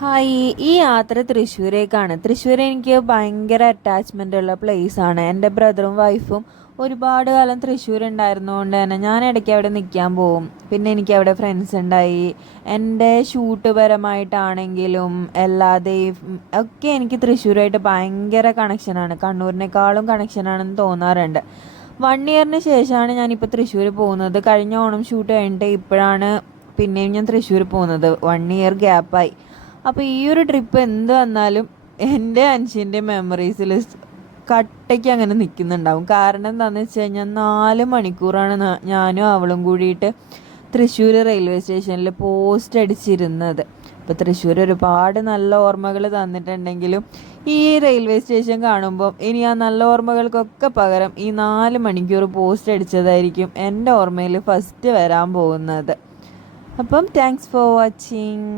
Hi. ഈ യാത്ര തൃശ്ശൂരേക്കാണ്. തൃശ്ശൂർ എനിക്ക് ഭയങ്കര അറ്റാച്ച്മെൻ്റ് ഉള്ള പ്ലേസാണ്. എൻ്റെ ബ്രദറും വൈഫും ഒരുപാട് കാലം തൃശ്ശൂർ ഉണ്ടായിരുന്നതുകൊണ്ട് തന്നെ ഞാൻ ഇടയ്ക്ക് അവിടെ നിൽക്കാൻ പോവും. പിന്നെ എനിക്ക് അവിടെ ഫ്രണ്ട്സ് ഉണ്ടായി. എൻ്റെ ഷൂട്ട് പരമായിട്ടാണെങ്കിലും അല്ലാതെയും ഒക്കെ എനിക്ക് തൃശ്ശൂരായിട്ട് ഭയങ്കര കണക്ഷനാണ്. കണ്ണൂരിനേക്കാളും കണക്ഷനാണെന്ന് തോന്നാറുണ്ട്. 1 ഇയറിന് ശേഷമാണ് ഞാനിപ്പോൾ തൃശ്ശൂർ പോകുന്നത്. കഴിഞ്ഞ ഓണം ഷൂട്ട് കഴിഞ്ഞിട്ട് ഇപ്പോഴാണ് പിന്നെയും ഞാൻ തൃശ്ശൂർ പോകുന്നത്. 1 ഇയർ ഗ്യാപ്പായി. അപ്പോൾ ഈ ഒരു ട്രിപ്പ് എന്ത് വന്നാലും എൻ്റെ അൻഷിൻ്റെ മെമ്മറീസിൽ കട്ടയ്ക്ക് അങ്ങനെ നിൽക്കുന്നുണ്ടാവും. കാരണം എന്താണെന്ന് വെച്ച് കഴിഞ്ഞാൽ 4 മണിക്കൂറാണ് ഞാനും അവളും കൂടിയിട്ട് തൃശ്ശൂർ റെയിൽവേ സ്റ്റേഷനിൽ പോസ്റ്റ് അടിച്ചിരുന്നത്. അപ്പോൾ തൃശ്ശൂർ ഒരുപാട് നല്ല ഓർമ്മകൾ തന്നിട്ടുണ്ടെങ്കിലും ഈ റെയിൽവേ സ്റ്റേഷൻ കാണുമ്പോൾ ഇനി ആ നല്ല ഓർമ്മകൾക്കൊക്കെ പകരം ഈ 4 മണിക്കൂർ പോസ്റ്റ് അടിച്ചതായിരിക്കും എൻ്റെ ഓർമ്മയിൽ ഫസ്റ്റ് വരാൻ പോകുന്നത്. അപ്പം താങ്ക്സ് ഫോർ വാച്ചിങ്.